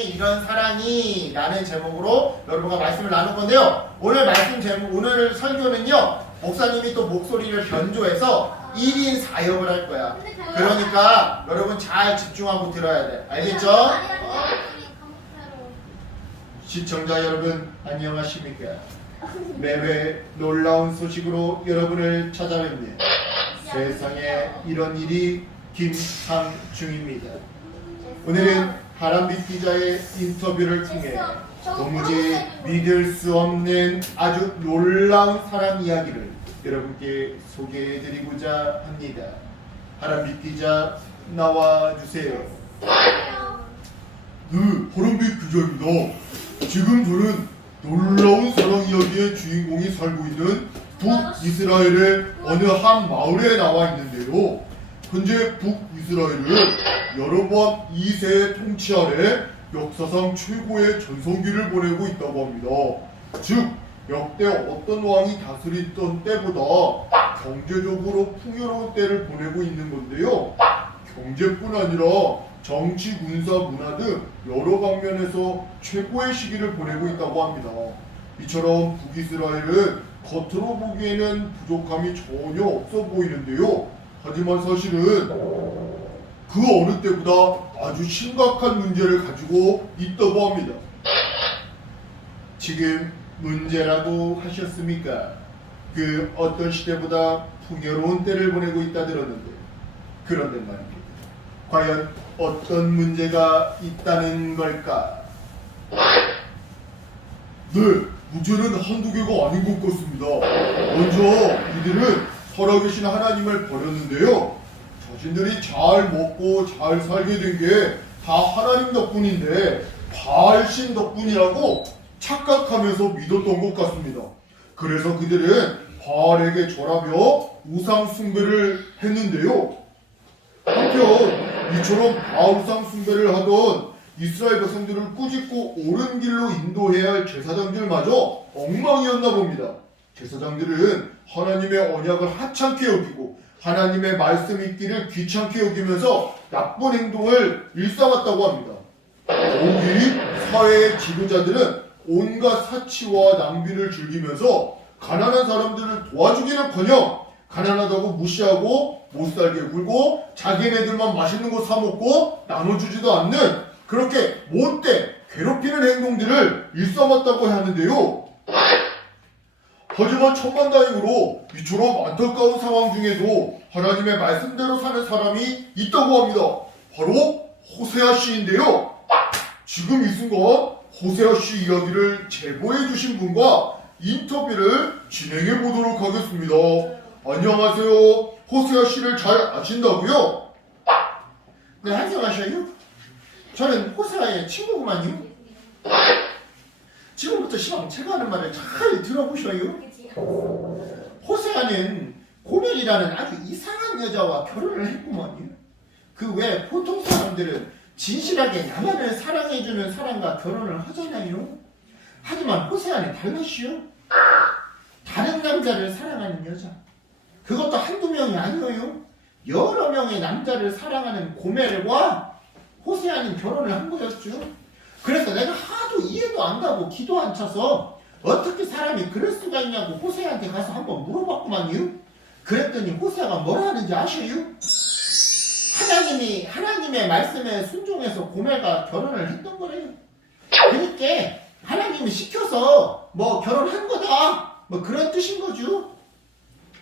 사랑이 이런 사랑이 라는 제목으로 여러분과 말씀을 나눌 건데요. 오늘 말씀 제목, 오늘 설교는요. 목사님이 또 목소리를 변조해서 1인 4역을 할 거야. 그러니까 여러분 잘 집중하고 들어야 돼. 알겠죠? 시청자 여러분 안녕하십니까? 매회 놀라운 소식으로 여러분을 찾아뵙네. 세상에 이런 일이 김상중입니다. 오늘은 하람빛 기자의 인터뷰를 통해 도무지 믿을 수 없는 아주 놀라운 사랑 이야기를 여러분께 소개해드리고자 합니다. 하람빛 기자 나와주세요. 네, 하람빛 기자입니다. 지금 저는 놀라운 사랑 이야기의 주인공이 살고 있는 북이스라엘의 어느 한 마을에 나와 있는데요. 현재 북이스라엘은 여러 번 2세의 통치 아래 역사상 최고의 전성기를 보내고 있다고 합니다. 즉, 역대 어떤 왕이 다스리던 때보다 경제적으로 풍요로운 때를 보내고 있는 건데요. 경제뿐 아니라 정치, 군사, 문화 등 여러 방면에서 최고의 시기를 보내고 있다고 합니다. 이처럼 북이스라엘은 겉으로 보기에는 부족함이 전혀 없어 보이는데요. 하지만 사실은 그 어느 때보다 아주 심각한 문제를 가지고 있다고 합니다. 지금 문제라고 하셨습니까? 그 어떤 시대보다 풍요로운 때를 보내고 있다 들었는데 그런데 말입니다. 과연 어떤 문제가 있다는 걸까? 네, 문제는 한두 개가 아닌 것 같습니다. 먼저 이들은 살아계신 하나님을 버렸는데요. 자신들이 잘 먹고 잘 살게 된 게 다 하나님 덕분인데 바알신 덕분이라고 착각하면서 믿었던 것 같습니다. 그래서 그들은 바알에게 절하며 우상 숭배를 했는데요. 한편 이처럼 바우상 숭배를 하던 이스라엘 백성들을 꾸짖고 옳은 길로 인도해야 할 제사장들마저 엉망이었나 봅니다. 제사장들은 하나님의 언약을 하찮게 여기고 하나님의 말씀 읽기를 귀찮게 여기면서 나쁜 행동을 일삼았다고 합니다. 더욱이 사회의 지도자들은 온갖 사치와 낭비를 즐기면서 가난한 사람들을 도와주기는커녕 가난하다고 무시하고 못살게 굴고 자기네들만 맛있는 거 사먹고 나눠주지도 않는 그렇게 못돼 괴롭히는 행동들을 일삼았다고 하는데요. 하지만 천만다행으로 이처럼 안타까운 상황 중에도 하나님의 말씀대로 사는 사람이 있다고 합니다. 바로 호세아 씨인데요. 지금 이 순간 호세아 씨 이야기를 제보해 주신 분과 인터뷰를 진행해 보도록 하겠습니다. 안녕하세요. 호세아 씨를 잘 아신다고요? 네, 안녕하셔요. 저는 호세아의 친구구만요. 지금부터 시방 제가 하는 말을 잘 들어보셔요. 호세아는 고멜이라는 아주 이상한 여자와 결혼을 했구먼요. 그 외 보통 사람들은 진실하게 나만을 사랑해주는 사람과 결혼을 하잖아요. 하지만 호세아는 달랐시요. 다른 남자를 사랑하는 여자. 그것도 한두 명이 아니에요. 여러 명의 남자를 사랑하는 고멜과 호세아는 결혼을 한 거였죠. 그래서 내가 하도 이해도 안 가고 기도 안 차서 어떻게 사람이 그럴 수가 있냐고 호세아한테 가서 한번 물어봤구만요. 그랬더니 호세아가 뭐라 하는지 아셔요? 하나님의 말씀에 순종해서 고멜과 결혼을 했던 거래요. 그러니까 하나님이 시켜서 뭐 결혼한 거다 뭐 그런 뜻인 거죠.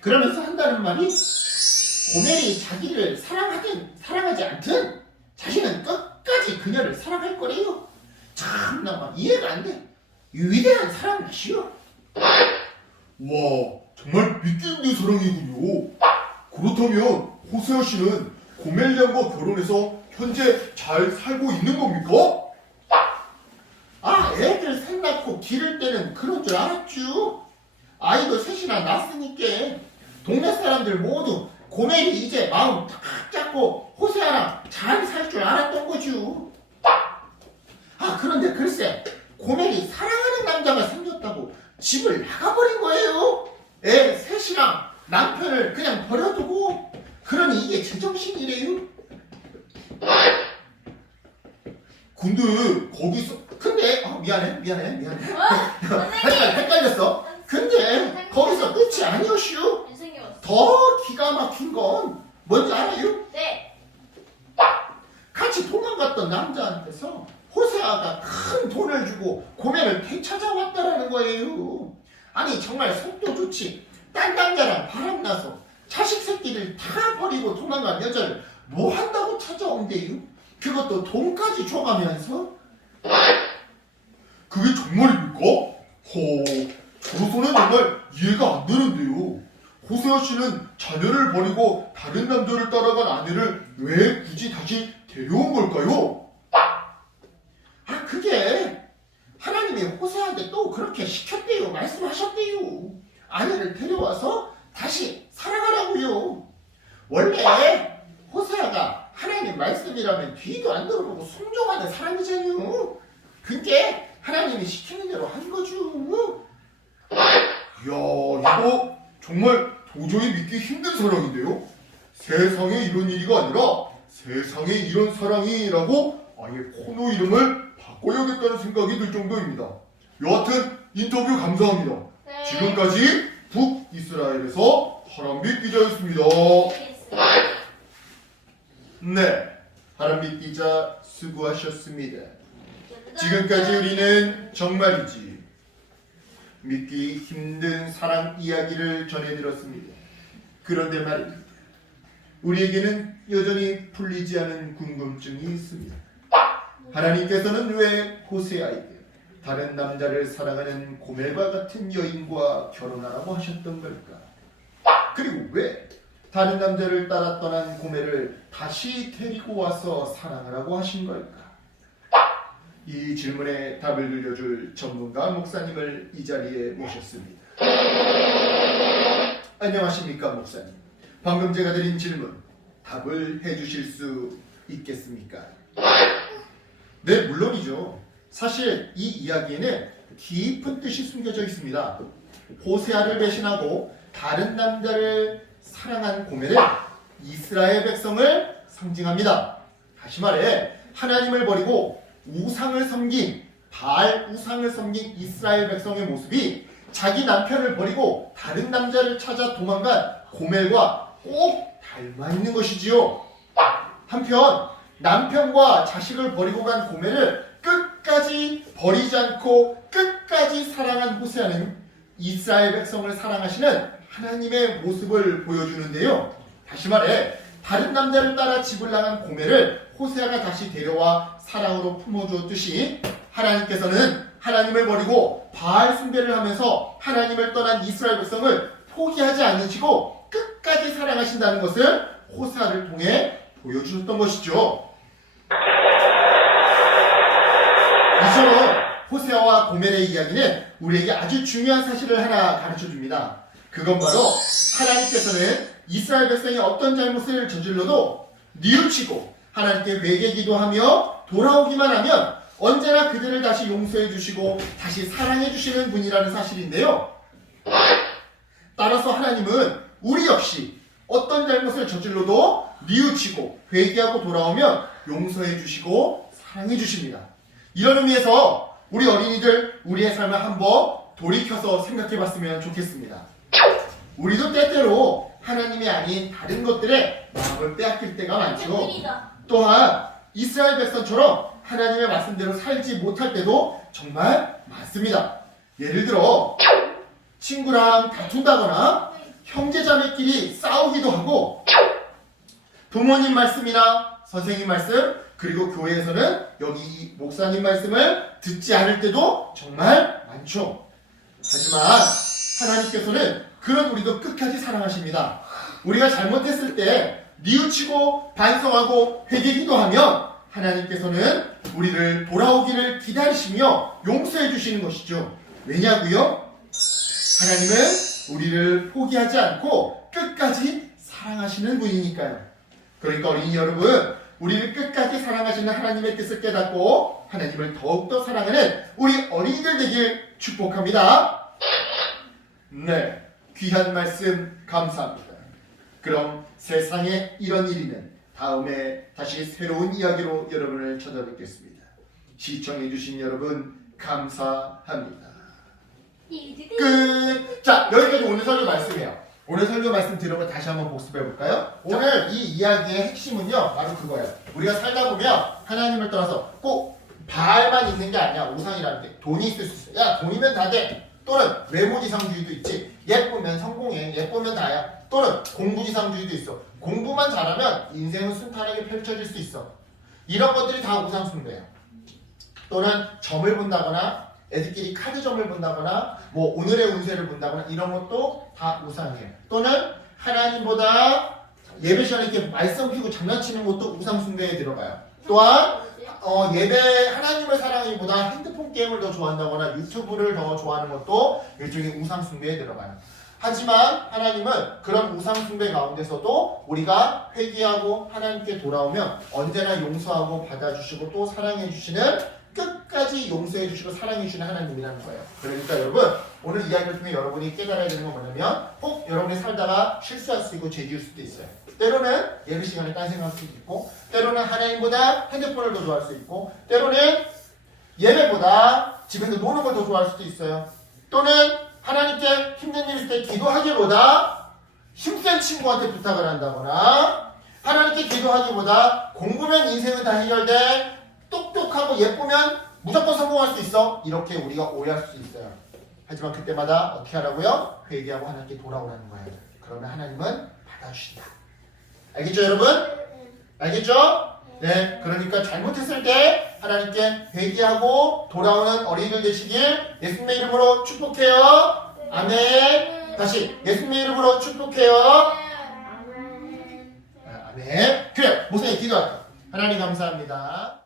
그러면서 한다는 말이 고멜이 자기를 사랑하든 사랑하지 않든 자신은 끝까지 그녀를 사랑할 거래요. 참나 막 이해가 안 돼. 위대한 사랑 맛이요. 와, 정말 믿기 힘든 사랑이군요. 그렇다면 호세아 씨는 고멜량과 결혼해서 현재 잘 살고 있는 겁니까? 아, 애들 셋 낳고 기를 때는 그런 줄 알았죠. 아이도 셋이나 낳았으니까 동네 사람들 모두 고멜이 이제 마음 탁 잡고 호세아랑 잘 살 줄 알았던 거죠. 아, 그런데 글쎄 고멜이 사랑하는 남자가 생겼다고 집을 나가버린 거예요. 애 셋이랑 남편을 그냥 버려두고. 그러니 이게 제정신이래요. 근데 거기서 근데 미안해. 선생님. 헷갈렸어. 근데 거기서 끝이 아니었슈. 선생님 왔어. 더 기가 막힌 건 뭔지 알아요? 네. 같이 도망갔던 남자한테서 호세아가 큰 돈을 주고 고멜을 되찾아왔다라는 거예요. 아니 정말 속도 좋지. 딴 남자랑 바람나서 자식 새끼를 다 버리고 도망간 여자를 뭐 한다고 찾아온대요? 그것도 돈까지 줘가면서. 그게 정말입니까? 저로서는 정말 이해가 안 되는데요. 호세아 씨는 자녀를 버리고 다른 남자를 따라간 아내를 왜 굳이 다시 데려온 걸까요? 아 그게 하나님이 호세아한테 또 그렇게 시켰대요. 말씀하셨대요. 아내를 데려와서 다시 살아가라고요. 원래 호세아가 하나님 말씀이라면 뒤도 안 돌아보고 순종하는 사람이잖아요. 그게 하나님이 시키는 대로 한 거죠. 이야, 이거 정말 도저히 믿기 힘든 사랑인데요. 세상에 이런 일이가 아니라 세상에 이런 사랑이라고 아예 코너 이름을 바꿔야겠다는 생각이 들 정도입니다. 여하튼 인터뷰 감사합니다. 네. 지금까지 북이스라엘에서 하람빛 기자였습니다. 네, 하람빛 기자 수고하셨습니다. 지금까지 우리는 정말이지 믿기 힘든 사랑 이야기를 전해드렸습니다. 그런데 말입니다. 우리에게는 여전히 풀리지 않은 궁금증이 있습니다. 하나님께서는 왜 호세아에게 다른 남자를 사랑하는 고멜과 같은 여인과 결혼하라고 하셨던 걸까? 그리고 왜 다른 남자를 따라 떠난 고멜을 다시 데리고 와서 사랑하라고 하신 걸까? 이 질문에 답을 들려줄 전문가 목사님을 이 자리에 모셨습니다. 안녕하십니까 목사님. 방금 제가 드린 질문 답을 해주실 수 있겠습니까? 네, 물론이죠. 사실 이 이야기에는 깊은 뜻이 숨겨져 있습니다. 호세아를 배신하고 다른 남자를 사랑한 고멜은 이스라엘 백성을 상징합니다. 다시 말해 하나님을 버리고 우상을 섬긴 바알 우상을 섬긴 이스라엘 백성의 모습이 자기 남편을 버리고 다른 남자를 찾아 도망간 고멜과 꼭 닮아 있는 것이지요. 한편 남편과 자식을 버리고 간 고멜을 끝까지 버리지 않고 끝까지 사랑한 호세아는 이스라엘 백성을 사랑하시는 하나님의 모습을 보여주는데요. 다시 말해 다른 남자를 따라 집을 나간 고멜을 호세아가 다시 데려와 사랑으로 품어주었듯이 하나님께서는 하나님을 버리고 바알 숭배를 하면서 하나님을 떠난 이스라엘 백성을 포기하지 않으시고 끝까지 사랑하신다는 것을 호세아를 통해 보여주셨던 것이죠. 이처럼 호세아와 고멜의 이야기는 우리에게 아주 중요한 사실을 하나 가르쳐줍니다. 그건 바로 하나님께서는 이스라엘 백성이 어떤 잘못을 저질러도 뉘우치고 하나님께 회개 기도하며 돌아오기만 하면 언제나 그들을 다시 용서해 주시고 다시 사랑해 주시는 분이라는 사실인데요. 따라서 하나님은 우리 역시 어떤 잘못을 저질러도 뉘우치고 회개하고 돌아오면 용서해 주시고 사랑해 주십니다. 이런 의미에서 우리 어린이들 우리의 삶을 한번 돌이켜서 생각해 봤으면 좋겠습니다. 우리도 때때로 하나님이 아닌 다른 것들에 마음을 빼앗길 때가 많죠. 또한 이스라엘 백성처럼 하나님의 말씀대로 살지 못할 때도 정말 많습니다. 예를 들어 친구랑 다툰다거나 형제자매끼리 싸우기도 하고 부모님 말씀이나 선생님 말씀 그리고 교회에서는 여기 이 목사님 말씀을 듣지 않을 때도 정말 많죠. 하지만 하나님께서는 그런 우리도 끝까지 사랑하십니다. 우리가 잘못했을 때 뉘우치고 반성하고 회개기도 하면 하나님께서는 우리를 돌아오기를 기다리시며 용서해 주시는 것이죠. 왜냐고요? 하나님은 우리를 포기하지 않고 끝까지 사랑하시는 분이니까요. 그러니까 어린이 여러분, 우리를 끝까지 사랑하시는 하나님의 뜻을 깨닫고 하나님을 더욱더 사랑하는 우리 어린이들 되길 축복합니다. 네, 귀한 말씀 감사합니다. 그럼 세상에 이런 일이는 다음에 다시 새로운 이야기로 여러분을 찾아뵙겠습니다. 시청해주신 여러분 감사합니다. 이드드. 끝! 자, 여기까지 오늘 설교 말씀이에요. 오늘 설교 말씀 들은 거 다시 한번 복습해볼까요? 오늘 이 이야기의 핵심은요, 바로 그거예요. 우리가 살다 보면 하나님을 떠나서 꼭 바알만 있는 게 아니야. 우상이라는 게. 돈이 있을 수 있어. 야, 돈이면 다 돼. 또는 외모지상주의도 있지. 예쁘면 성공해. 예쁘면 다야. 또는 공부지상주의도 있어. 공부만 잘하면 인생은 순탄하게 펼쳐질 수 있어. 이런 것들이 다 우상숭배예요. 또는 점을 본다거나 애들끼리 카드점을 본다거나 뭐 오늘의 운세를 본다거나 이런 것도 다 우상이에요. 또는 하나님보다 예배 시간에 이렇게 말썽 피우고 장난치는 것도 우상숭배에 들어가요. 또한 예배 하나님을 사랑하기보다 핸드폰 게임을 더 좋아한다거나 유튜브를 더 좋아하는 것도 일종의 우상숭배에 들어가요. 하지만 하나님은 그런 우상숭배 가운데서도 우리가 회개하고 하나님께 돌아오면 언제나 용서하고 받아주시고 또 사랑해주시는 끝까지 용서해주시고 사랑해주시는 하나님이라는 거예요. 그러니까 여러분 오늘 이야기를 통해 여러분이 깨달아야 되는 건 뭐냐면 꼭 여러분이 살다가 실수할 수 있고 죄 지을 수도 있어요. 때로는 예배 시간에 딴 생각할 수도 있고 때로는 하나님보다 핸드폰을 더 좋아할 수 있고 때로는 예배보다 집에서 노는 걸 더 좋아할 수도 있어요. 또는 하나님께 힘든 일 있을 때 기도하기보다 힘센 친구한테 부탁을 한다거나 하나님께 기도하기보다 공부면 인생은 다 해결돼 똑똑하고 예쁘면 무조건 성공할 수 있어. 이렇게 우리가 오해할 수 있어요. 하지만 그때마다 어떻게 하라고요? 회개하고 하나님께 돌아오라는 거예요. 그러면 하나님은 받아주신다. 알겠죠 여러분? 알겠죠? 네, 그러니까 잘못했을 때 하나님께 회개하고 돌아오는 어린이들 되시길 예수님의 이름으로 축복해요. 아멘. 다시 예수님의 이름으로 축복해요. 아멘. 그래, 목사님 기도할게요. 하나님 감사합니다.